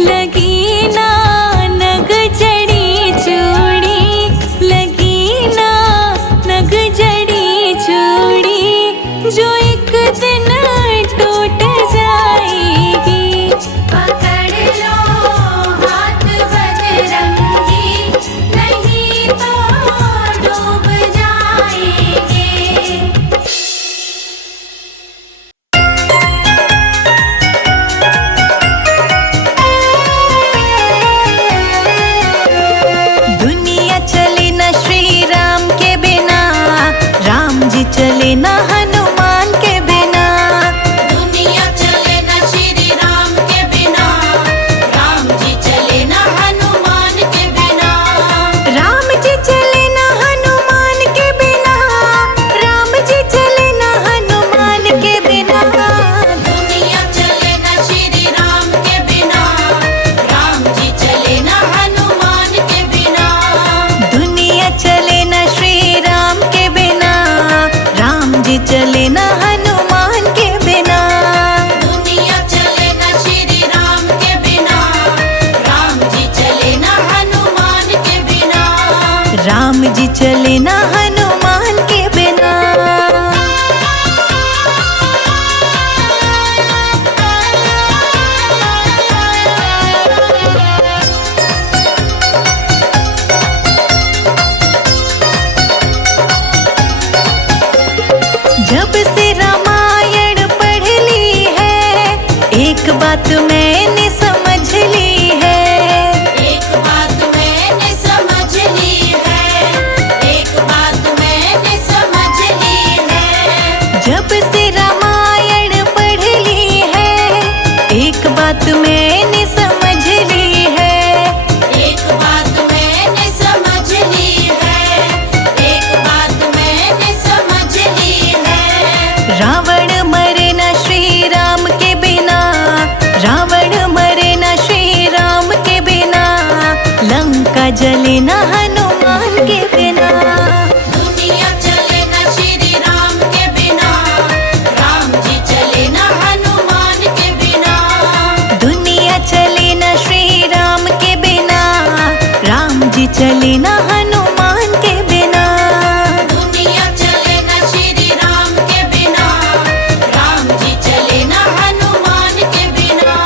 लगी ना नग जड़ी चूड़ी, लगी ना नग जड़ी चूड़ी, जो एक दिन टूट जाएगी। पकड़ लो हाथ बजरंगी, नहीं तो डूब जाएंगे। दुनिया चले न श्री राम के बिना, राम जी चले न हनुमान के बिना। दुनिया चले न श्री राम के बिना, राम जी चले न हनुमान के बिना। राम जी चले न हनुमान के बिना, राम जी चले न हनुमान के बिना। दुनिया चले न श्री राम के बिना, राम जी चले न हनुमान के बिना। दुनिया चले न श्री राम के बिना, राम जी चले न हनुमान के बिना। दुनिया चले न श्री राम के बिना, राम जी चले न हनुमान के बिना। राम जी चले न हनुमान के बिना। जब से रामायण पढ़ ली है, एक बात मैंने समझ ली है। एक बात मैंने समझ ली है, एक बात मैंने समझ ली है। जब से रामायण पढ़ ली है, एक बात मैंने समझ ली है। एक बात मैंने समझ ली है, एक बात मैंने समझ ली है। रावण मरे न श्री राम के बिना, रावण मरे न श्री राम के बिना। लंका जले न हनुमान के बिना। दुनिया चले न श्री राम के बिना, राम जी चले न हनुमान के बिना। दुनिया चले न श्री राम के बिना, राम जी चले न हनुमान के बिना। दुनिया चले न श्री राम के बिना, राम जी चले न हनुमान के बिना।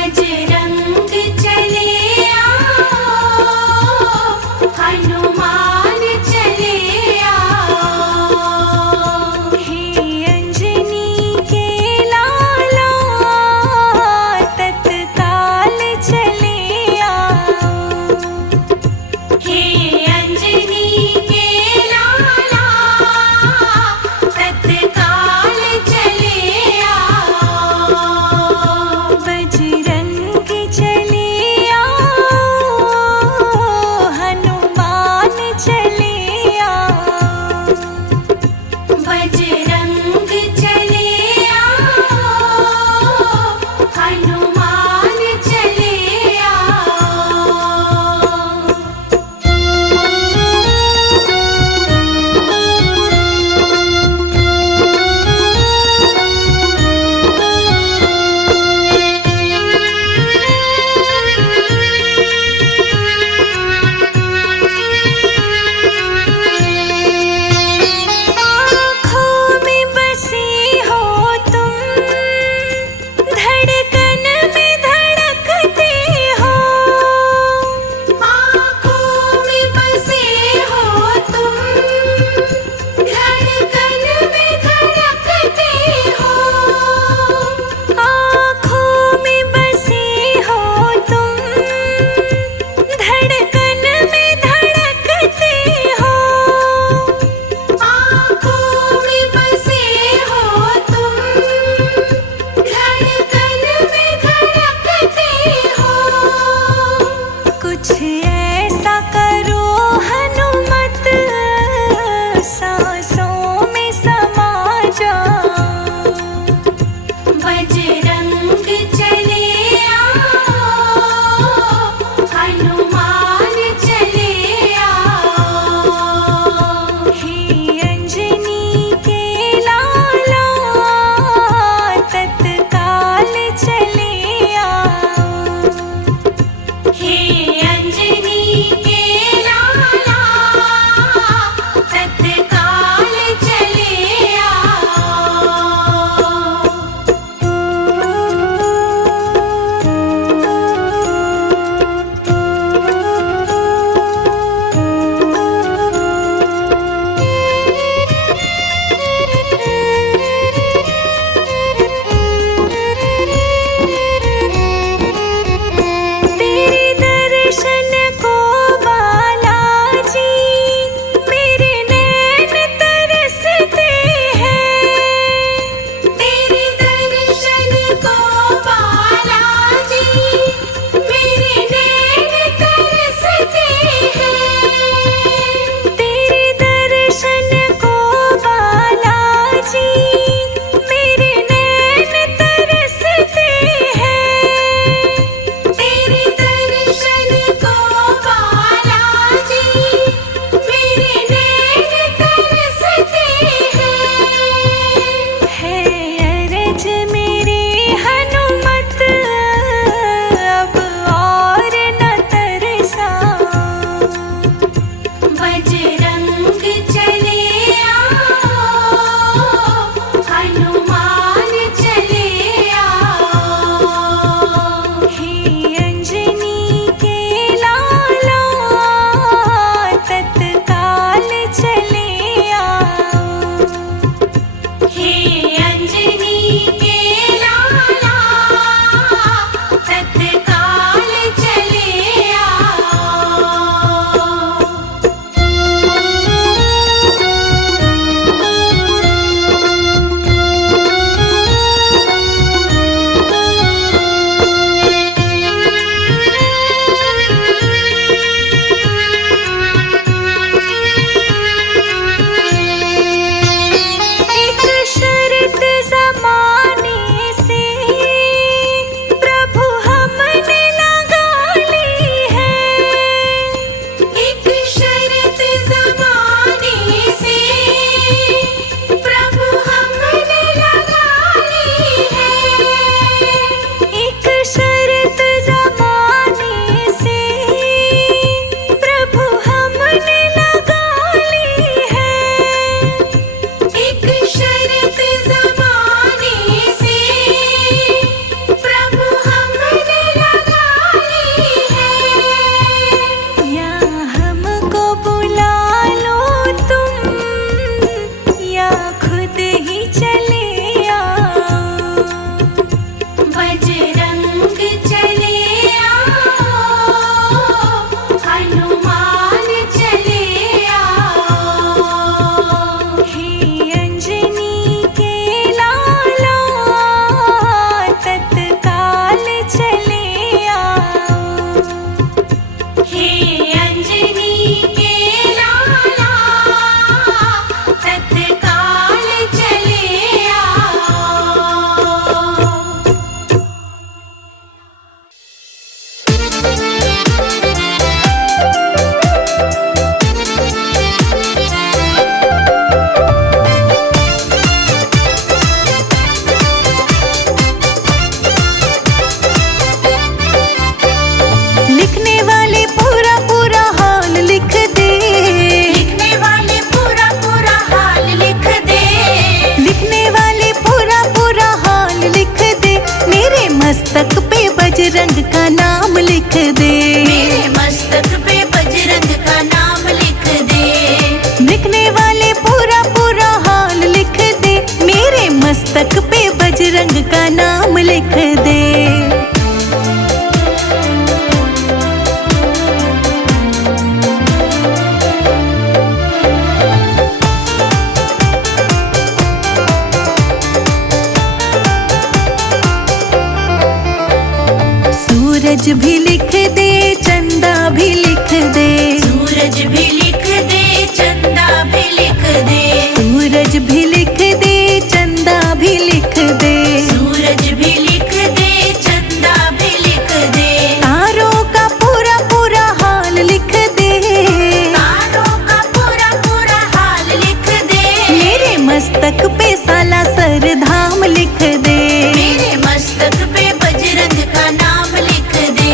बजरंग चले आओ, हनुमान चले आओ। हे अंजनी के लाला तत्काल चले आओ। हे अंजनी के लाला तत्काल चले आओ। बजरंग दे। मेरे मस्तक पे बजरंग का नाम लिख दे। लिखने वाले पूरा पूरा हाल लिख दे, मेरे मस्तक पे बजरंग का नाम लिख दे। सूरज भी लिख दे, चंदा भी लिख दे। सूरज भी लिख दे, चंदा भी लिख दे। सूरज भी लिख दे, चंदा भी लिख दे। सूरज भी लिख दे, चंदा भी लिख दे। तारों का पूरा पूरा हाल लिख दे। तारों का पूरा पूरा हाल लिख दे। मेरे मस्तक पे साला सर धाम लिख दे। मेरे मस्तक पे बजरंग का नाम लिख दे।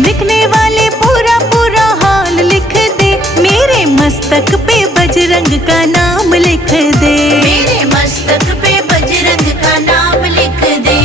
लिखने वाले पूरा पूरा हाल लिख दे, मेरे मस्तक पे बजरंग का नाम लिख दे। मेरे मस्तक पे बजरंग का नाम लिख दे।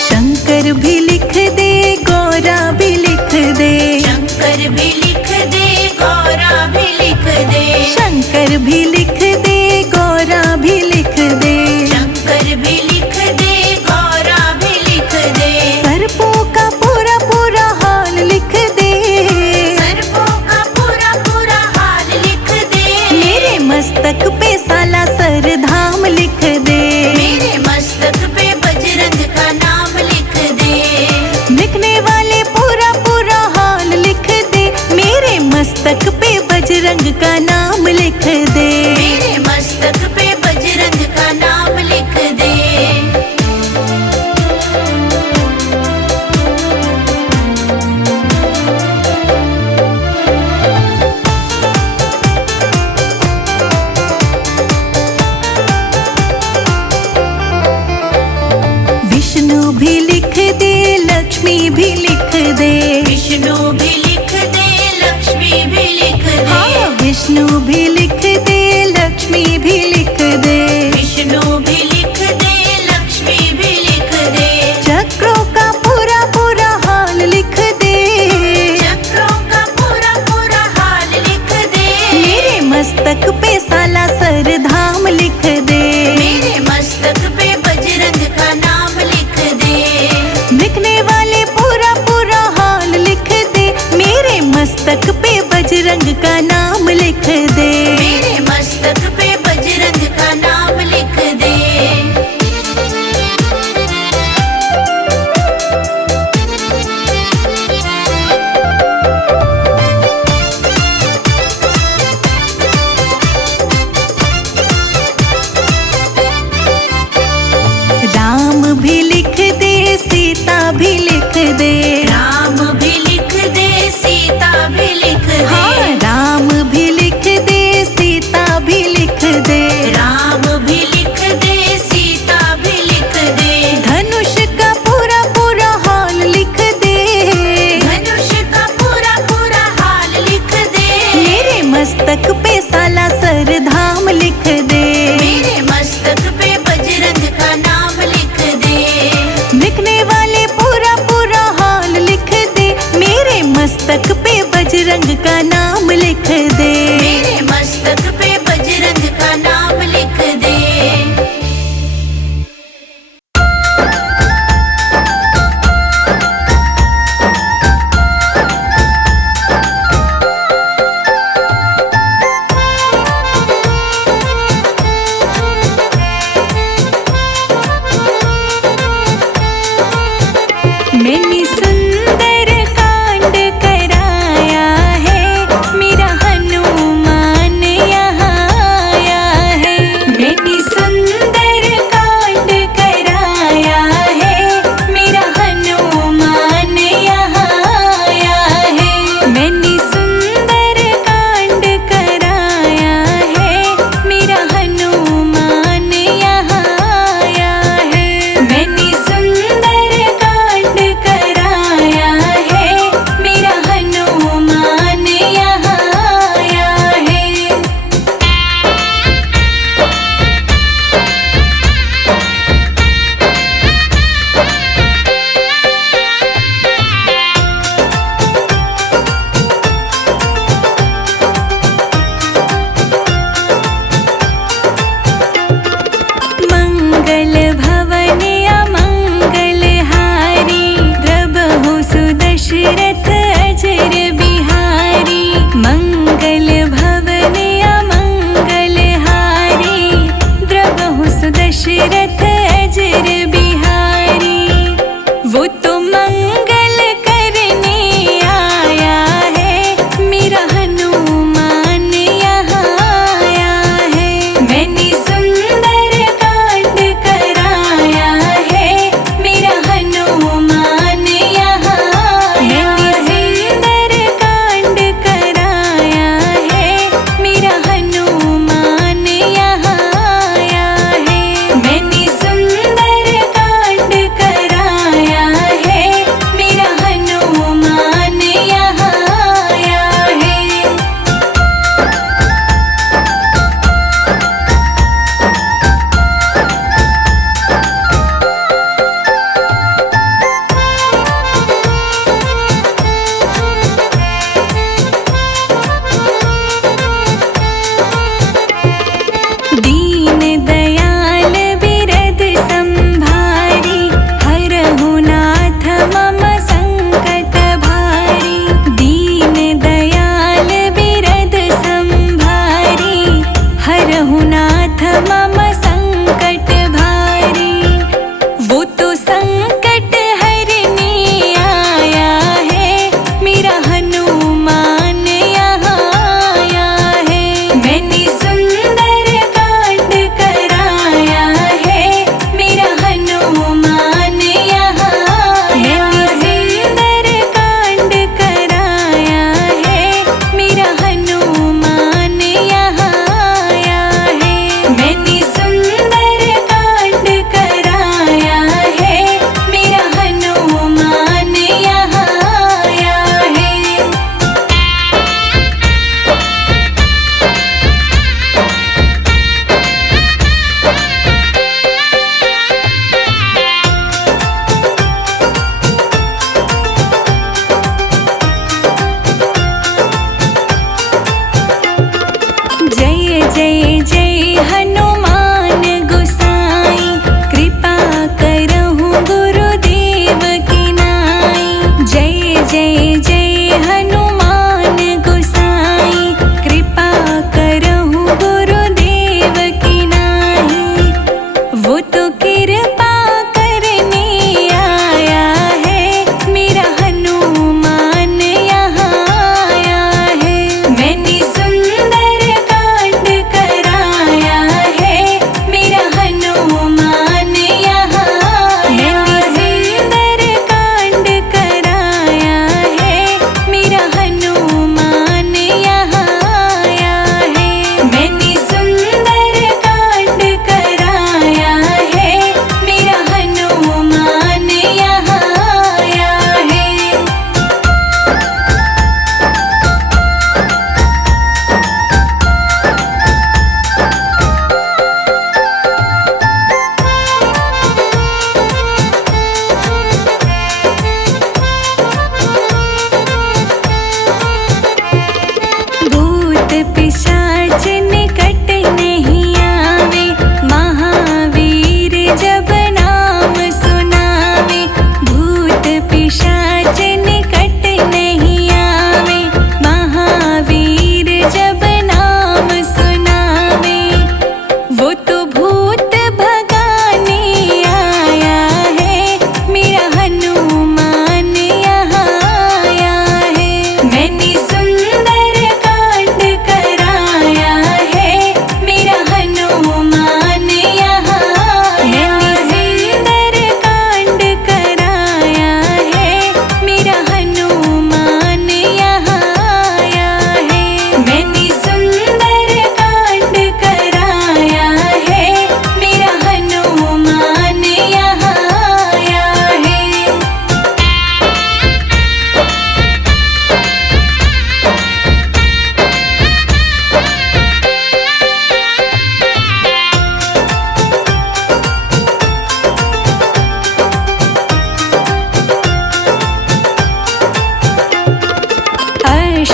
शंकर भी लिख दे, गौरा भी लिख दे। शंकर भी लिख दे, गौरा भी लिख दे। शंकर भी लिख दे, गौरा भी लिख दे। शंकर भी लिख दे, गौरा भी लिख दे। सर्पों का पूरा पूरा हाल लिख दे। सर्पों का पूरा पूरा हाल लिख दे। मेरे मस्तक पे साला सर धाम लिख दे। मेरे मस्तक पे बजरंग का नाम लिख दे। लिखने वाले पूरा पूरा हाल लिख दे, मेरे मस्तक पे बजरंग का नाम लिख दे। मेरे मस्तक पे बजरंग का नाम लिख दे। विष्णु भी लिख दे, लक्ष्मी भी लिख दे। विष्णु भी लिख दे, लक्ष्मी भी लिख दे। हाँ, विष्णु भी लिख दे, लक्ष्मी भी लिख दे। विष्णु भी लिख दे, लक्ष्मी भी लिख दे। चक्रों का पूरा पूरा हाल लिख दे। चक्रों का पूरा पूरा हाल लिख दे। मेरे मस्तक पे साला सर धाम लिख दे। मेरे मस्तक पे बजरंग का नाम लिख दे। लिखने वाले पूरा पूरा हाल लिख दे, मेरे मस्तक पे बजरंग का नाम लिख दे। मेरे मस्तक पे बजरंग का नाम लिख दे।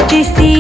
हाथ से